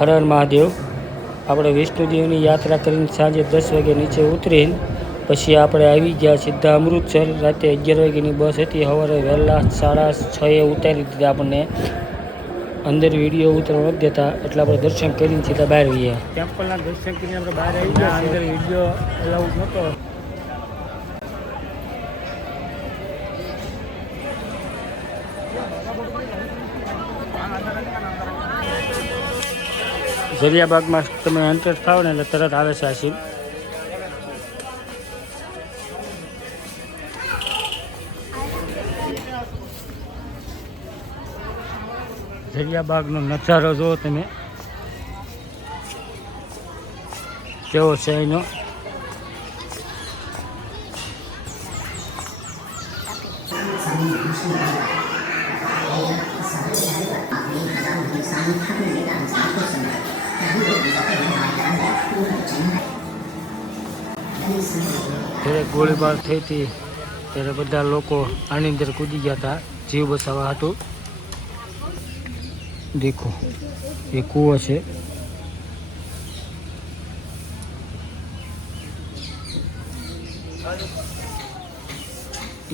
હર હર મહાદેવ। આપણે વિષ્ણુદેવની યાત્રા કરીને સાંજે 10 વાગે નીચે ઉતરીને પછી આપણે આવી ગયા સીધા અમૃતસર। રાતે 11 વાગ્યાની બસ હતી। સવારે વહેલા 6:30 ઉતારી દીધા આપણને। અંદર વિડીયો ઉતરવા નથી દેતા એટલે આપણે દર્શન કરીને સીધા બહાર ગયા। ટેમ્પલના દર્શન કરીને આપણે બહાર આવી ગયા। અંદર વિડીયો અલાઉડ નહોતો। જલિયાબાગમાં તમે એન્ટર થાવ ને એટલે તરત આવે છે આ સીન। જલિયાબાગનો નજારો જુઓ તમે કેવો છે એનો। જ્યારે ગોળીબાર થઈ હતી ત્યારે બધા લોકો આની અંદર કૂદી ગયા હતા જીવ બચાવવા હતું। દેખો એ કૂવો છે।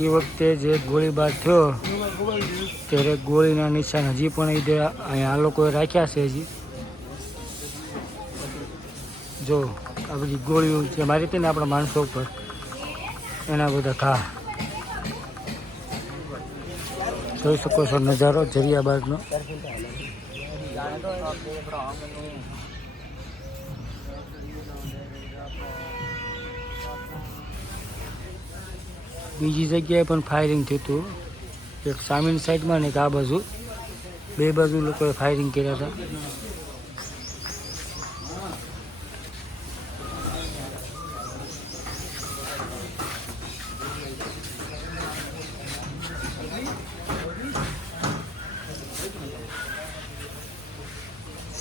એ વખતે જે ગોળીબાર થયો ત્યારે ગોળીના નિશાન હજી પણ અહીંયા આ લોકોએ રાખ્યા છે। હજી જો આ બધી ગોળીઓ જે મારી હતી ને આપણા માણસો ઉપર એના બધા ઘા જોઈ શકો છો નજારો જલિયાબાગનો। બીજી જગ્યાએ પણ ફાયરિંગ થયું હતું। એક સામેની સાઈડમાં ને એક આ બાજુ, બે બાજુ લોકોએ ફાયરિંગ કર્યા હતા।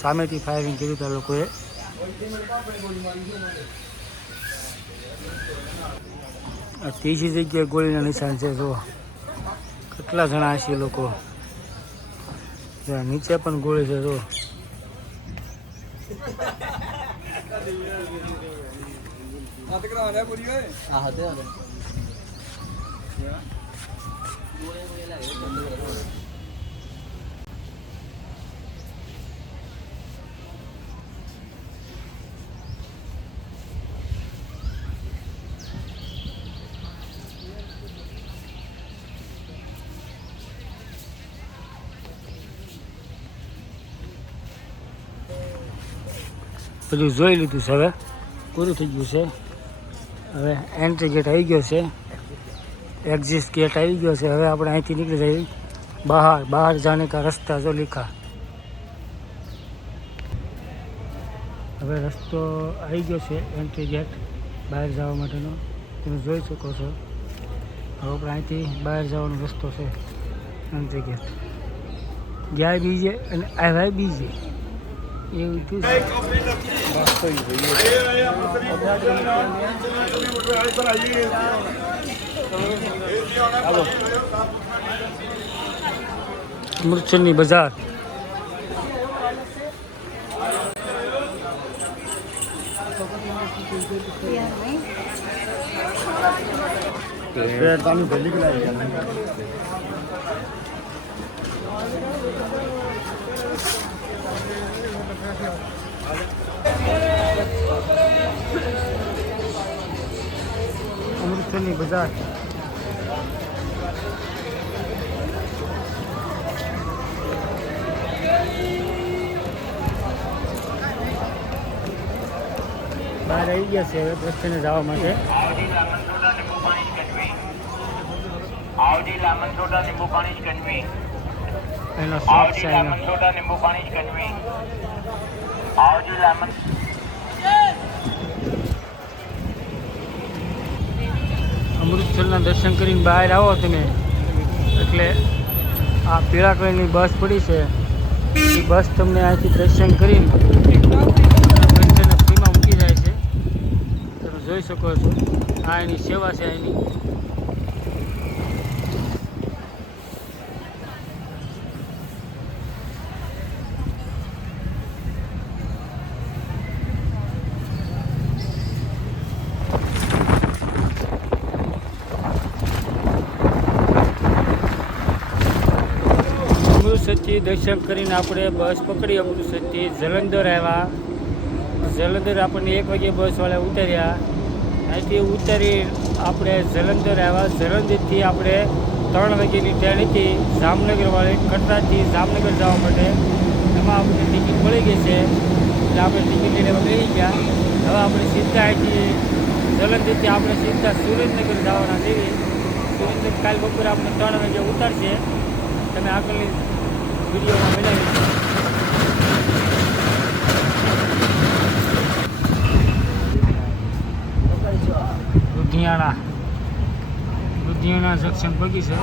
સામેથી ફાયરિંગ કર્યું હતા લોકોએ। આ ત્રીજી જગ્યાએ ગોળીના નિશાન છે। જો કેટલા જણા હશે લોકો। નીચે પણ ગોળી છે। જો બધું જોઈ લીધું છે। હવે પૂરું થઈ ગયું છે। હવે એન્ટ્રી ગેટ આવી ગયો છે, એક્ઝિટ ગેટ આવી ગયો છે। હવે આપણે અહીંથી નીકળી જઈએ બહાર। બહાર જાને કા રસ્તા જો લીખા। હવે રસ્તો આવી ગયો છે એન્ટ્રી ગેટ બહાર જવા માટેનો, તમે જોઈ શકો છો। હવે આપણે અહીંથી બહાર જવાનો રસ્તો છે એન્ટ્રી ગેટ। ગયા બીજે અને આવ્યા બીજે એવું થયું। અમૃતસરની બજાર અમૃતસરની બજાર બહાર આવી ગયા છે। હવે બસને જવા માટે એનો શોપ છે। અમૃતસરના દર્શન કરીને બહાર આવો તમે એટલે આ પીળા કલરની બસ પડી છે। એ બસ તમને અહીંથી દર્શન કરીને ફ્રીમાં મૂકી જાય છે। તમે જોઈ શકો છો આ એની સેવા છે એની। અમૃતસરથી દર્શન કરીને આપણે બસ પકડી અમૃતસરથી જલંધર આવ્યા. જલંધર આપણને 1 વાગે બસવાળા ઉતાર્યા. અહીંથી ઉતારી આપણે જલંધર આવ્યા. જલંધરથી આપણે 3 વાગ્યાની ટ્રેન હતી જામનગરવાળી, કટરાથી જામનગર જવા માટે. એમાં આપણે ટિકિટ મળી ગઈ છે એટલે આપણે ટિકિટ લઈને બેસી ગયા. હવે આપણે સીધા અહીંથી જલંધરથી આપણે સીધા સુરેન્દ્રનગર જવાના છીએ. સુરેન્દ્રનગર કાલ બપોરે આપણે 3 વાગે ઉતારશે. તમે આગળની વિડીયોમાં બનાવી લુધિયાણા જંક્શન પગી છે.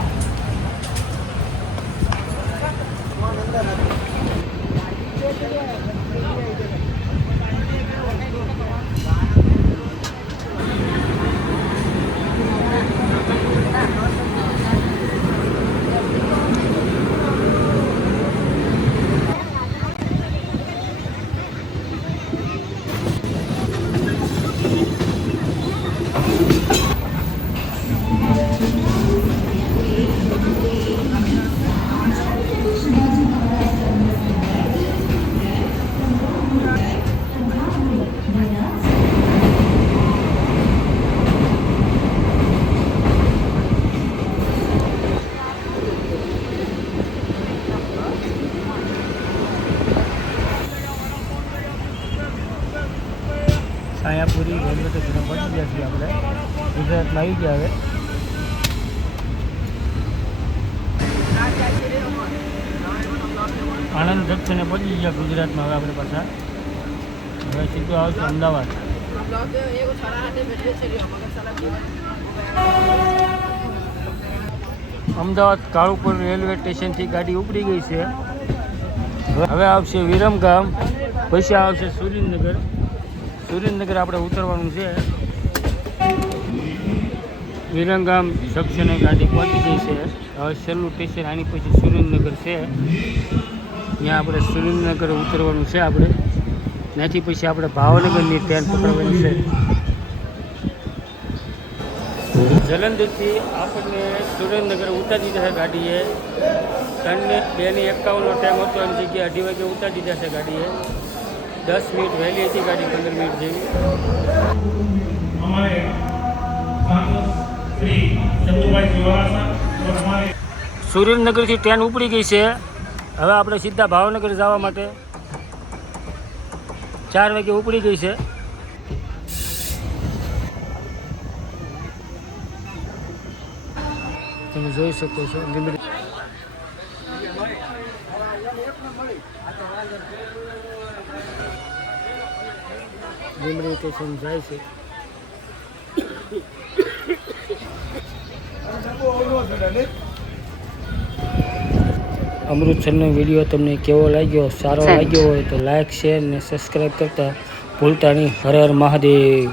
સાયાપુરી રેલવે સ્ટેશને પહોંચી ગયા છીએ. આપણે ગુજરાતમાં આવી ગયા. હવે આણંદ જંક્શને પહોંચી ગયા ગુજરાતમાં. હવે આપણે પાછા હવે સીધું આવશે અમદાવાદ. અમદાવાદ કાળુપુર રેલવે સ્ટેશનથી ગાડી ઉપડી ગઈ છે. હવે આવશે વિરમગામ, પછી આવશે સુરેન્દ્રનગર. સુરેન્દ્રનગર આપણે ઉતરવાનું છે. વિરમગામ જંક્શને ગાડી પહોંચી ગઈ છે. હવે છેલ્લું સ્ટેશન આની પછી સુરેન્દ્રનગર છે. ત્યાં આપણે સુરેન્દ્રનગર ઉતરવાનું છે. આપણે ત્યાંથી પછી આપણે ભાવનગરની ટ્રેન પકડવાની છે. જલંધરથી આપણને સુરેન્દ્રનગર ઉતારી દીધા છે ગાડીએ. 2:51નો ટાઈમ હતો, એની જગ્યાએ 2:30 વાગે ઉતારી દીધા છે ગાડીએ. 10 મિનિટ વહેલી હતી ગાડી, 15 મિનિટ જેવી. સુરેન્દ્રનગરથી ટ્રેન ઉપડી ગઈ છે. હવે આપણે સીધા ભાવનગર જવા માટે 4 વાગે ઉપડી ગઈ છે. તમે જોઈ શકો છો લીંબડી સ્ટેશન જાય છે. અમૃતસરનો વિડીયો તમને કેવો લાગ્યો? સારો લાગ્યો હોય તો લાઈક, શેર ને સબસ્ક્રાઈબ કરતા ભૂલતા નહીં. હર હર મહાદેવ.